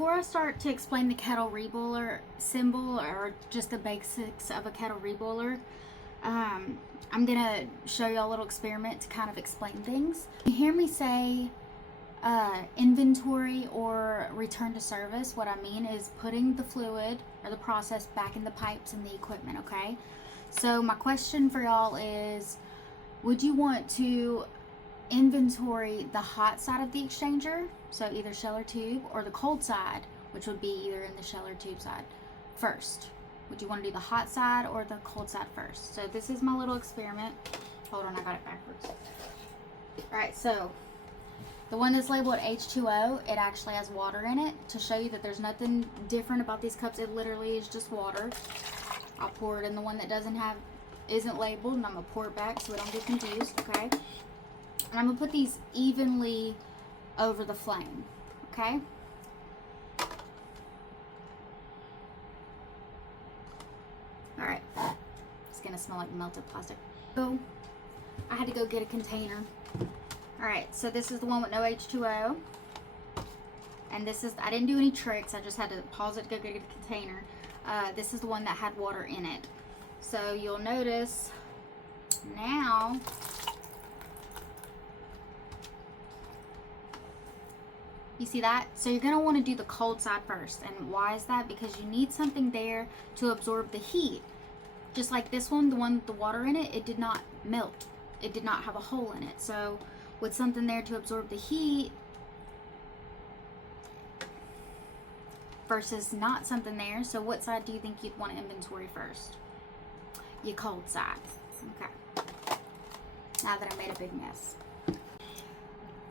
before I start to explain the kettle reboiler symbol or just the basics of a kettle reboiler, I'm gonna show you a little experiment to kind of explain things. You hear me say inventory or return to service. What I mean is putting the fluid or the process back in the pipes and the equipment, okay? So my question for y'all is, would you want to inventory the hot side of the exchanger, so either shell or tube, or the cold side, which would be either in the shell or tube side, first? Would you want to do the hot side or the cold side first? So this is my little experiment. Hold on, I got it backwards. Alright, so the one that's labeled H2O, it actually has water in it to show you that there's nothing different about these cups. It literally is just water. I'll pour it in the one that isn't labeled, and I'm gonna pour it back so we don't get confused, okay? And I'm gonna put these evenly over the flame, okay? All right, it's gonna smell like melted plastic. So I had to go get a container. All right, so this is the one with no H2O. And this is, I didn't do any tricks. I just had to pause it to go get a container. This is the one that had water in it. So you'll notice now, you see that? So you're gonna wanna do the cold side first. And why is that? Because you need something there to absorb the heat. Just like this one, the one with the water in it, it did not melt. It did not have a hole in it. So with something there to absorb the heat versus not something there, so what side do you think you'd want to inventory first? Your cold side. Okay. Now that I made a big mess.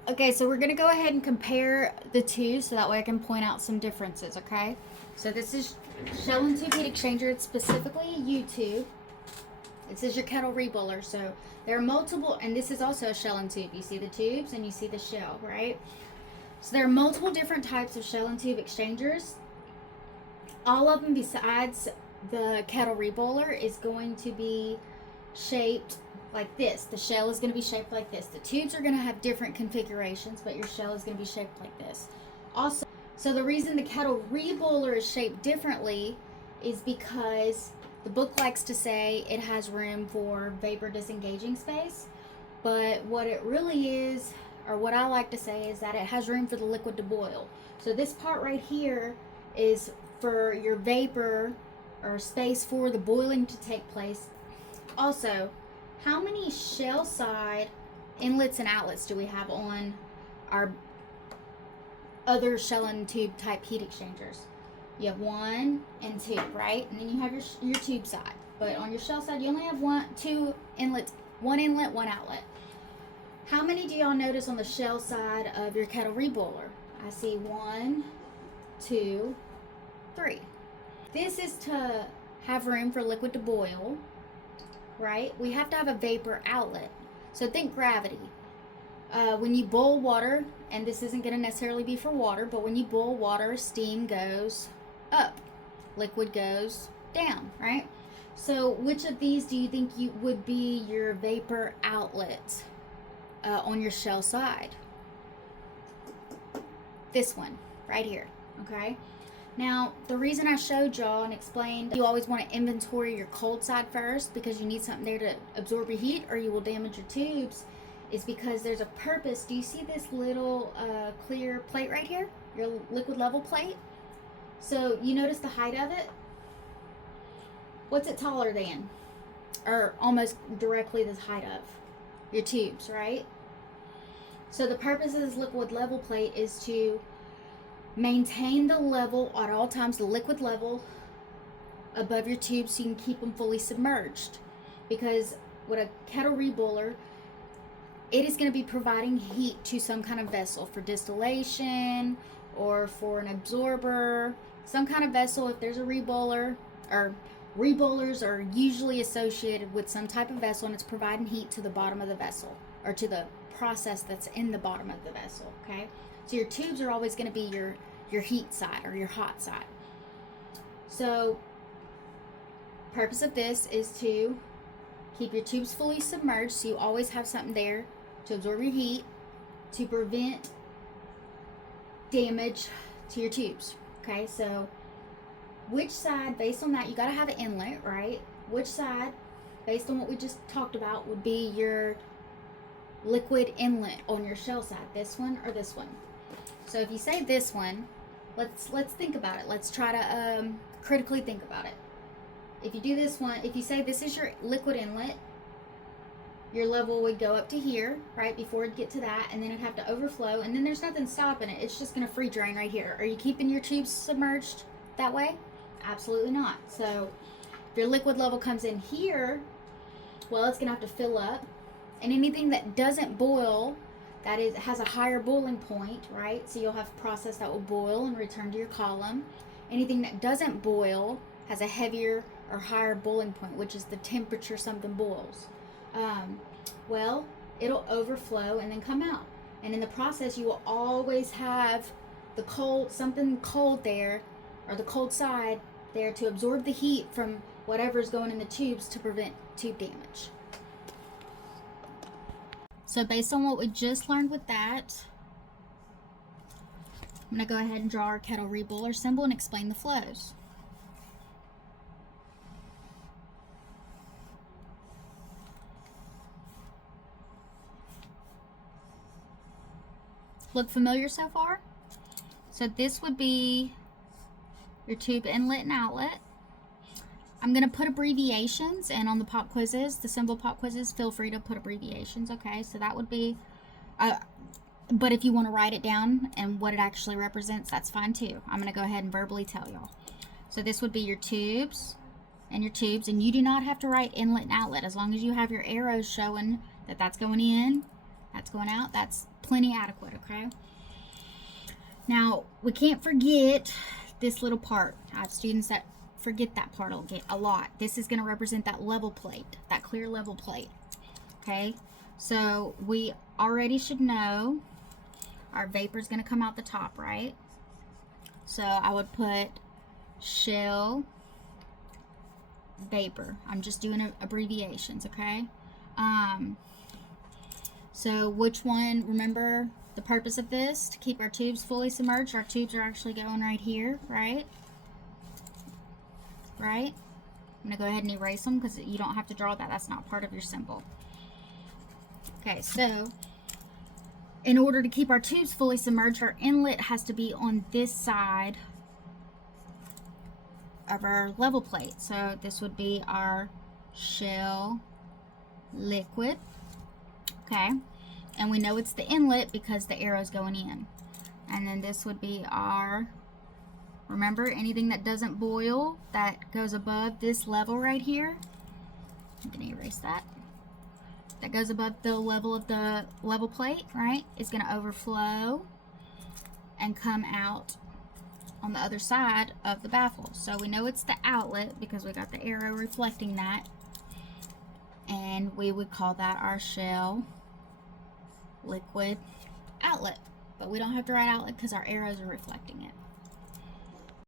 Okay, so we're going to go ahead and compare the two so that way I can point out some differences, okay? So this is shell and tube heat exchanger. It's specifically a U-tube. This is your kettle reboiler. So there are multiple, and this is also a shell and tube. You see the tubes and you see the shell, right? So there are multiple different types of shell and tube exchangers. All of them besides the kettle reboiler is going to be shaped like this. The shell is going to be shaped like this. The tubes are going to have different configurations, but your shell is going to be shaped like this. Also, so the reason the kettle reboiler is shaped differently is because the book likes to say it has room for vapor disengaging space, but what it really is, or what I like to say, is that it has room for the liquid to boil. So this part right here is for your vapor or space for the boiling to take place. Also, how many shell side inlets and outlets do we have on our other shell and tube type heat exchangers? You have 1 and 2, right? And then you have your tube side. But on your shell side, you only have 2 inlets, 1 inlet, 1 outlet. How many do y'all notice on the shell side of your kettle reboiler? I see 1, 2, 3. This is to have room for liquid to boil, right? We have to have a vapor outlet. So think gravity. When you boil water, and this isn't going to necessarily be for water, but when you boil water, steam goes up, liquid goes down, right? So which of these do you think would be your vapor outlet on your shell side? This one right here, okay? Now, the reason I showed y'all and explained you always want to inventory your cold side first because you need something there to absorb your heat or you will damage your tubes is because there's a purpose. Do you see this little clear plate right here? Your liquid level plate? So you notice the height of it? What's it taller than? Or almost directly the height of? Your tubes, right? So the purpose of this liquid level plate is to maintain the level at all times, the liquid level above your tubes so you can keep them fully submerged. Because with a kettle reboiler, it is going to be providing heat to some kind of vessel for distillation or for an absorber, some kind of vessel. If there's a reboiler, or reboilers are usually associated with some type of vessel and it's providing heat to the bottom of the vessel or to the process that's in the bottom of the vessel, okay? So your tubes are always going to be your heat side or your hot side. So purpose of this is to keep your tubes fully submerged so you always have something there to absorb your heat, to prevent damage to your tubes. Okay, so which side, based on that, you got to have an inlet, right? Which side, based on what we just talked about, would be your liquid inlet on your shell side? This one or this one? So if you say this one, let's think about it. Let's try to critically think about it. If you do this one, if you say this is your liquid inlet, your level would go up to here, right, before it'd get to that, and then it'd have to overflow, and then there's nothing stopping it. It's just going to free drain right here. Are you keeping your tubes submerged that way? Absolutely not. So if your liquid level comes in here, well, it's going to have to fill up, and anything that doesn't boil, that is has a higher boiling point, right? So you'll have a process that will boil and return to your column. Anything that doesn't boil has a heavier or higher boiling point, which is the temperature something boils. Well, it'll overflow and then come out. And in the process, you will always have the cold, something cold there, or the cold side there to absorb the heat from whatever's going in the tubes to prevent tube damage. So based on what we just learned with that, I'm going to go ahead and draw our kettle reboiler symbol and explain the flows. Look familiar so far? So this would be your tube inlet and outlet. I'm going to put abbreviations, and on the pop quizzes, the symbol pop quizzes, feel free to put abbreviations, okay? So that would be, but if you want to write it down and what it actually represents, that's fine too. I'm going to go ahead and verbally tell y'all. So this would be your tubes, and you do not have to write inlet and outlet. As long as you have your arrows showing that that's going in, that's going out, that's plenty adequate, okay? Now, we can't forget this little part. I have students that forget that part a lot. This is going to represent that level plate, that clear level plate, okay? So we already should know our vapor is going to come out the top, right? So I would put shell vapor. I'm just doing abbreviations, okay? So which one, remember the purpose of this, to keep our tubes fully submerged. Our tubes are actually going right here, right? Right? I'm going to go ahead and erase them because you don't have to draw that. That's not part of your symbol. Okay, so in order to keep our tubes fully submerged, our inlet has to be on this side of our level plate. So this would be our shell liquid. Okay, and we know it's the inlet because the arrow's going in. And then this would be our, remember, anything that doesn't boil that goes above this level right here, I'm going to erase that, that goes above the level of the level plate, right, is going to overflow and come out on the other side of the baffle. So we know it's the outlet because we got the arrow reflecting that, and we would call that our shell liquid outlet. But we don't have to write outlet because our arrows are reflecting it.